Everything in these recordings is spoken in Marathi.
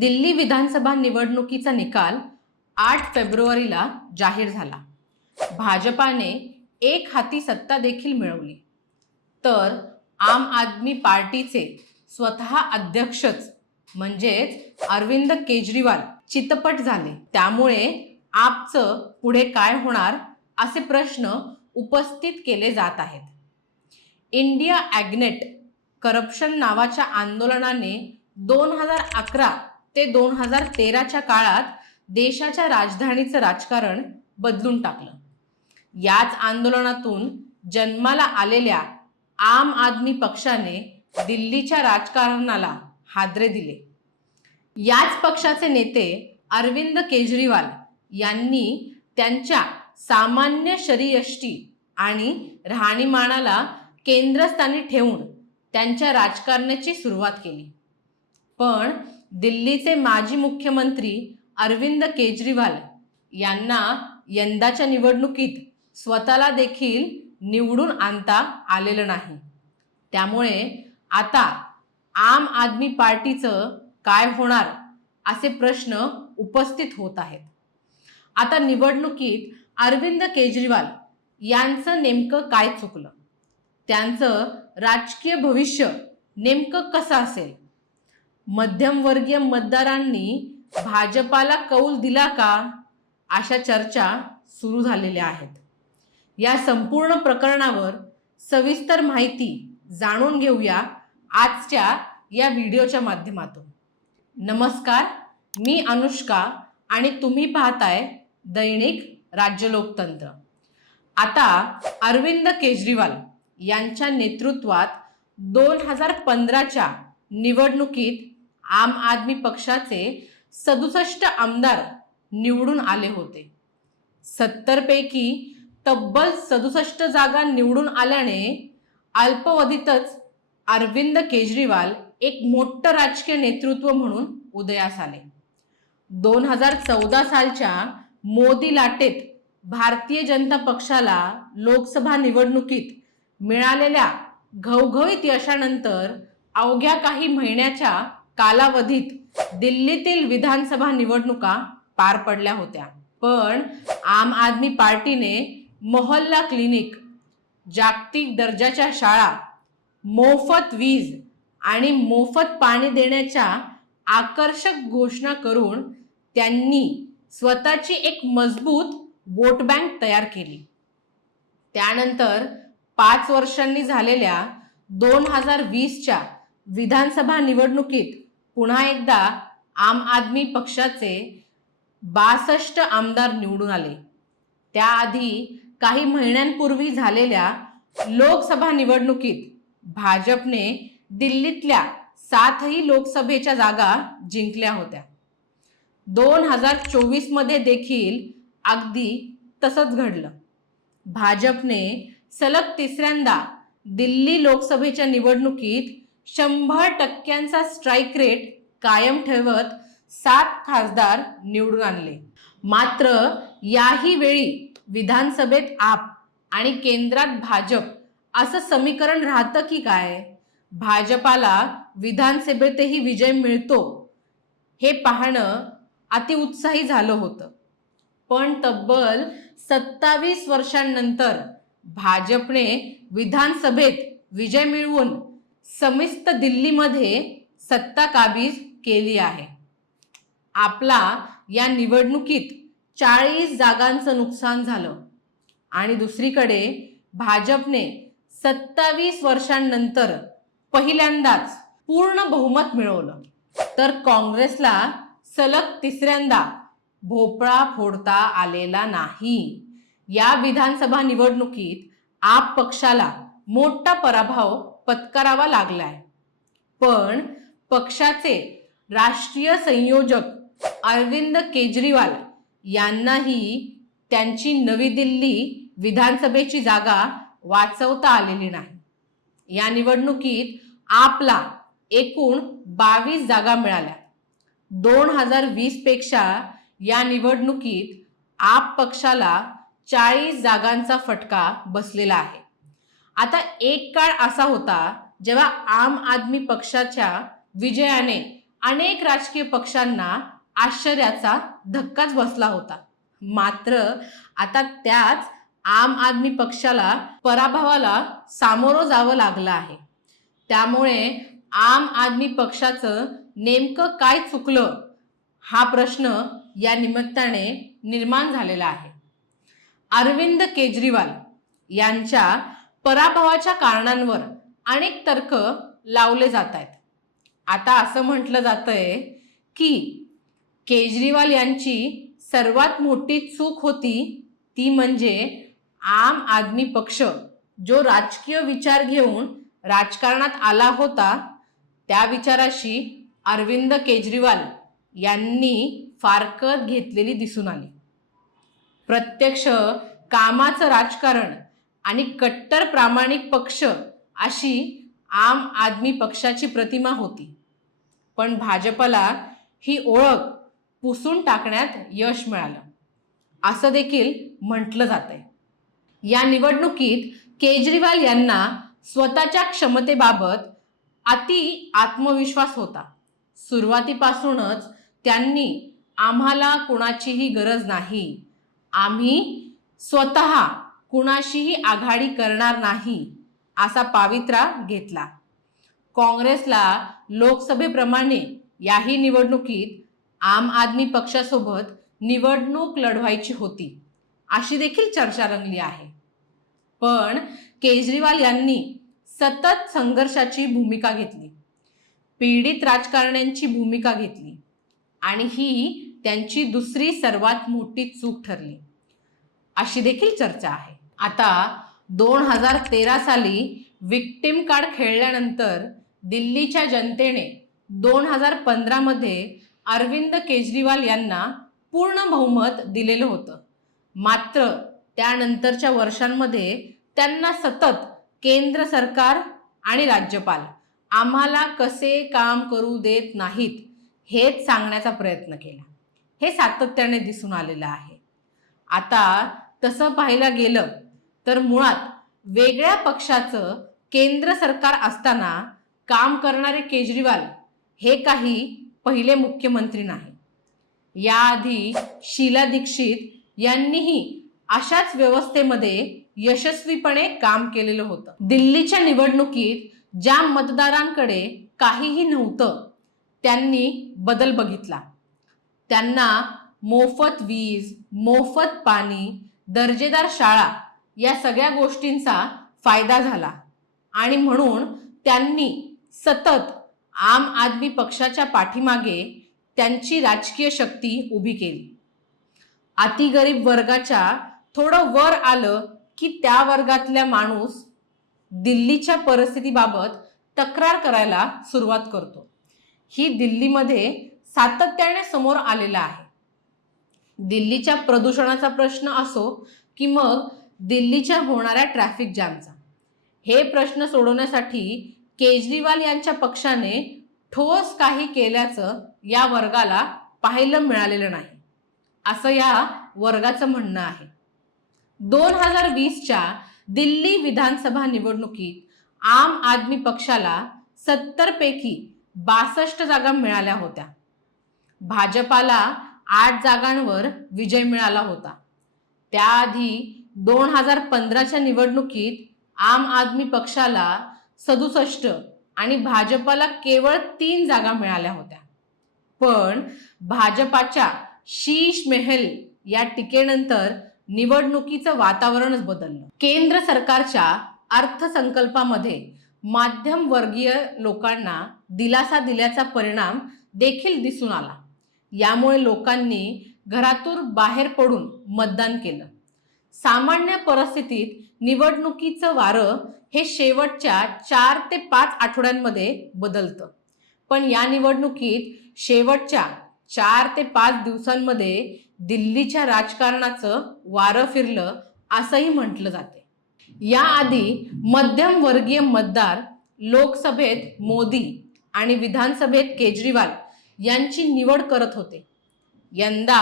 दिल्ली विधानसभा निवडणुकीचा निकाल 8 फेब्रुवारीला जाहीर झाला. भाजपाने एक हाती सत्ता देखील मिळवली. तर आम आदमी पार्टीचे स्वतः अध्यक्षच म्हणजेच अरविंद केजरीवाल चितपट झाले. त्यामुळे आपचं पुढे काय होणार असे प्रश्न उपस्थित केले जात आहेत. इंडिया ॲग्नेट करप्शन नावाच्या आंदोलनाने 2011 ते 2013च्या काळात देशाच्या राजधानीचं राजकारण बदलून टाकलं. याच आंदोलनातून जन्माला आलेल्या आम आदमी पक्षाने दिल्लीच्या राजकारणाला हादरे दिले. याच पक्षाचे नेते अरविंद केजरीवाल यांनी त्यांच्या सामान्य शरीयष्टी आणि राहणीमानाला केंद्रस्थानी ठेवून त्यांच्या राजकारणाची सुरुवात केली. पण दिल्लीचे माजी मुख्यमंत्री अरविंद केजरीवाल यांना यंदाच्या निवडणुकीत स्वतःला देखील निवडून आणता आलेलं नाही. त्यामुळे आता आम आदमी पार्टीचं काय होणार असे प्रश्न उपस्थित होत आहेत. आता निवडणुकीत अरविंद केजरीवाल यांचं नेमकं काय चुकलं? त्यांचं राजकीय भविष्य नेमकं कसं असेल? मध्यमवर्गीय मतदारांनी भाजपाला कौल दिला का? अशा चर्चा सुरू झालेल्या आहेत. या संपूर्ण प्रकरणावर सविस्तर माहिती जाणून घेऊया आजच्या या व्हिडिओच्या माध्यमातून. नमस्कार, मी अनुष्का आणि तुम्ही पाहताय दैनिक राज्य लोकतंत्र. आता अरविंद केजरीवाल यांच्या नेतृत्वात 2015च्या निवडणुकीत आम आदमी पक्षाचे 67 आमदार निवडून आले होते. 70 पैकी तब्बल 67 जागा निवडून आल्याने अल्पावधीतच अरविंद केजरीवाल एक मोठं राजकीय नेतृत्व म्हणून उदयास आले. 2014 सालच्या मोदी लाटेत भारतीय जनता पक्षाला लोकसभा निवडणुकीत मिळालेल्या घवघवीत यशानंतर अवघ्या काही महिन्याच्या कालावधीत दिल्लीतील विधानसभा निवडणुका पार पडल्या होत्या. पण आम आदमी पार्टीने मोहल्ला क्लिनिक, जागतिक दर्जाच्या शाळा, मोफत वीज आणि मोफत पाणी देण्याच्या आकर्षक घोषणा करून त्यांनी स्वतःची एक मजबूत वोट बँक तयार केली. त्यानंतर 5 वर्षांनी झालेल्या 2020च्या विधानसभा निवडणुकीत पुन्हा एकदा आम आदमी पक्षाचे 62 आमदार निवडून आले. त्याआधी काही महिन्यांपूर्वी झालेल्या लोकसभा निवडणुकीत भाजपने दिल्लीतल्या 7ही लोकसभेच्या जागा जिंकल्या होत्या. 2024 मध्ये देखील अगदी तसंच घडलं. भाजपने सलग तिसऱ्यांदा दिल्ली लोकसभेच्या निवडणुकीत 100% स्ट्राईक रेट कायम ठेवत 7 खासदार निवडून आणले. मात्र याही वेळी विधानसभेत आप आणि केंद्रात भाजप असं समीकरण राहतं की काय? भाजपाला विधानसभेतही विजय मिळतो हे पाहणं अतिउत्साही झालं होतं. पण तब्बल 27 वर्षांनंतर भाजपने विधानसभेत विजय मिळवून समिस्त दिल्लीमध्ये सत्ता काबीज केली आहे. आपला या निवडणुकीत 40 जागांचं नुकसान झालं आणि दुसरीकडे भाजपने 27 वर्षांनंतर पहिल्यांदाच पूर्ण बहुमत मिळवलं. तर काँग्रेसला सलग तिसऱ्यांदा भोपळा फोडता आलेला नाही. या विधानसभा निवडणुकीत आप पक्षाला मोठा पराभव पत्करावा लागलाय. पण पक्षाचे राष्ट्रीय संयोजक अरविंद केजरीवाल यांनाही त्यांची नवी दिल्ली विधानसभेची जागा वाचवता आलेली नाही. या निवडणुकीत आपला एकूण 22 जागा मिळाल्या. 2020 पेक्षा या निवडणुकीत आप पक्षाला 40 जागांचा फटका बसलेला आहे. आता एक काळ असा होता जेव्हा आम आदमी पक्षाच्या विजयाने अनेक राजकीय पक्षांना आश्चर्याचा धक्काच बसला होता. मात्र आता त्याच आम आदमी पक्षाला पराभवाला सामोरं जावं लागलं आहे. त्यामुळे आम आदमी पक्षाचं नेमकं काय चुकलं हा प्रश्न या निमित्ताने निर्माण झालेला आहे. अरविंद केजरीवाल यांच्या पराभवाच्या कारणांवर अनेक तर्क लावले जात आहेत. आता असं म्हटलं जातंय की केजरीवाल यांची सर्वात मोठी चूक होती ती म्हणजे आम आदमी पक्ष जो राजकीय विचार घेऊन राजकारणात आला होता त्या विचाराशी अरविंद केजरीवाल यांनी फारकत घेतलेली दिसून आली. प्रत्यक्ष कामाचं राजकारण आणि कट्टर प्रामाणिक पक्ष अशी आम आदमी पक्षाची प्रतिमा होती. पण भाजपला ही ओळख पुसून टाकण्यात यश मिळालं असं देखील म्हटलं जातंय. या निवडणुकीत केजरीवाल यांना स्वतःच्या क्षमतेबाबत अति आत्मविश्वास होता. सुरुवातीपासूनच त्यांनी आम्हाला कुणाचीही गरज नाही, आम्ही स्वतः कुणाशीही आघाडी करणार नाही असा पावित्रा घेतला. काँग्रेसला लोकसभेप्रमाणे याही निवडणुकीत आम आदमी पक्षासोबत निवडणूक लढवायची होती अशी देखील चर्चा रंगली आहे. पण केजरीवाल यांनी सतत संघर्षाची भूमिका घेतली, पीडित राजकारण्यांची भूमिका घेतली आणि ही त्यांची दुसरी सर्वात मोठी चूक ठरली अशी देखील चर्चा आहे. आता 2013 साली विक्टिम कार्ड खेळल्यानंतर दिल्लीच्या जनतेने 2015 मध्ये अरविंद केजरीवाल यांना पूर्ण बहुमत दिलेलं होतं. मात्र त्यानंतरच्या वर्षांमध्ये त्यांना सतत केंद्र सरकार आणि राज्यपाल आम्हाला कसे काम करू देत नाहीत हेच सांगण्याचा प्रयत्न केला. हे सातत्याने दिसून आलेलं आहे. आता तसं पाहायला गेलं तर मुळात वेगळ्या पक्षाचं केंद्र सरकार असताना काम करणारे केजरीवाल हे काही पहिले मुख्यमंत्री नाही. याआधी शीला दीक्षित यांनीही अशाच व्यवस्थेमध्ये यशस्वीपणे काम केलेलं होतं. दिल्लीच्या निवडणुकीत ज्या मतदारांकडे काहीही नव्हतं त्यांनी बदल बघितला. त्यांना मोफत वीज, मोफत पाणी, दर्जेदार शाळा या सगळ्या गोष्टींचा फायदा झाला आणि म्हणून त्यांनी सतत आम आदमी पक्षाच्या पाठीमागे त्यांची राजकीय शक्ती उभी केली. अतिगरीब वर्गाच्या थोडं वर आलं की त्या वर्गातल्या माणूस दिल्लीच्या परिस्थितीबाबत तक्रार करायला सुरुवात करतो. ही दिल्लीमध्ये सातत्याने समोर आलेला आहे. दिल्लीच्या प्रदूषणाचा प्रश्न असो की मग दिल्लीच्या होणाऱ्या ट्रॅफिक जॅमचा, हे प्रश्न सोडवण्यासाठी केजरीवाल यांच्या पक्षाने ठोस काही केल्याचं या वर्गाला पाहायला मिळालेलं नाही असं या वर्गाचं म्हणणं आहे. 2020च्या दिल्ली विधानसभा निवडणुकीत आम आदमी पक्षाला 70 पैकी 62 जागा मिळाल्या होत्या. भाजपाला 8 जागांवर विजय मिळाला होता. त्याआधी 2015च्या निवडणुकीत आम आदमी पक्षाला 67 आणि भाजपाला केवळ 3 जागा मिळाल्या होत्या. पण भाजपाच्या शीश महल या टीकेनंतर निवडणुकीचं वातावरणच बदललं. केंद्र सरकारच्या अर्थसंकल्पामध्ये मध्यम वर्गीय लोकांना दिलासा दिल्याचा परिणाम देखील दिसून आला. यामुळे लोकांनी घरातून बाहेर पडून मतदान केलं. सामान्य परिस्थितीत निवडणुकीचं वारं हे शेवटच्या 4 ते 5 आठवड्यांमध्ये बदलतं. पण या निवडणुकीत शेवटच्या 4 ते 5 दिवसांमध्ये दिल्लीच्या राजकारणाचं वारं फिरलं असंही म्हटलं जाते. याआधी मध्यम वर्गीय मतदार लोकसभेत मोदी आणि विधानसभेत केजरीवाल यांची निवड करत होते. यंदा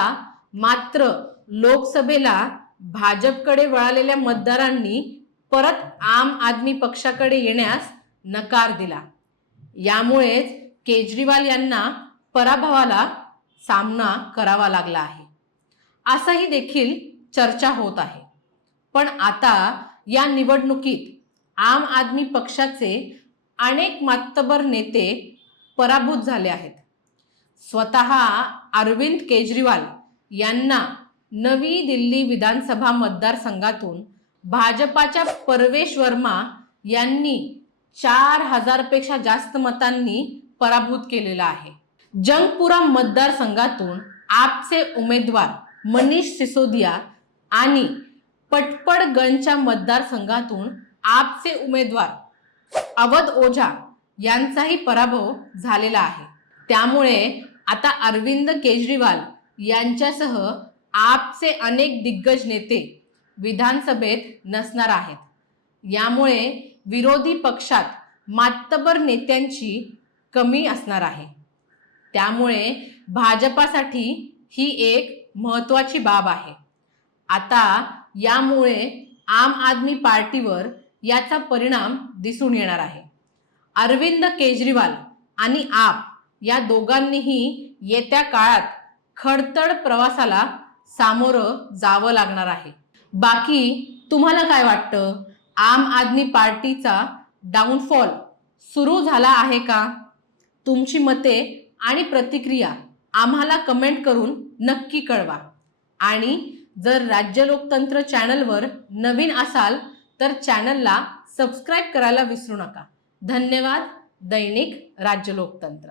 मात्र लोकसभेला भाजपकडे वळालेल्या मतदारांनी परत आम आदमी पक्षाकडे येण्यास नकार दिला. यामुळेच केजरीवाल यांना पराभवाला सामना करावा लागला आहे असंही देखील चर्चा होत आहे। पण आता या निवडणुकीत आम आदमी पक्षाचे अनेक मातब्बर नेते पराभूत झाले आहेत। स्वतः अरविंद केजरीवाल यांना नवी दिल्ली विधानसभा मतदारसंघातून भाजपाच्या परवेश वर्मा यांनी 4000 पेक्षा जास्त मतांनी पराभूत केलेला आहे। जंगपुरा मतदारसंघातून आपचे उमेदवार मनीष सिसोदिया आणि पटपड़गंजच्या मतदारसंघातून आपचे उमेदवार अवध ओझा यांचाही पराभव झालेला आहे। त्यामुळे आता अरविंद केजरीवाल यांच्यासह आपचे अनेक दिग्गज नेते विधानसभेत नसणार आहेत। यामुळे विरोधी पक्षात मातब्बर नेत्यांची कमी असणार आहे। त्यामुळे भाजपासाठी ही एक महत्त्वाची बाब आहे। आता यामुळे आम आदमी पार्टीवर याचा परिणाम दिसून येणार आहे। अरविंद केजरीवाल आणि आप या दोघांनीही येत्या काळात खडतर प्रवासाला सामोरं जावं लागणार आहे। बाकी तुम्हाला काय वाटतं? आम आदमी पार्टीचा डाऊनफॉल सुरू झाला आहे का? तुमची मते आणि प्रतिक्रिया आम्हाला कमेंट करून नक्की कळवा। आणि जर राज्य लोकतंत्र चॅनलवर नवीन असाल तर चॅनलला सबस्क्राईब करायला विसरू नका। धन्यवाद। दैनिक राज्य लोकतंत्र।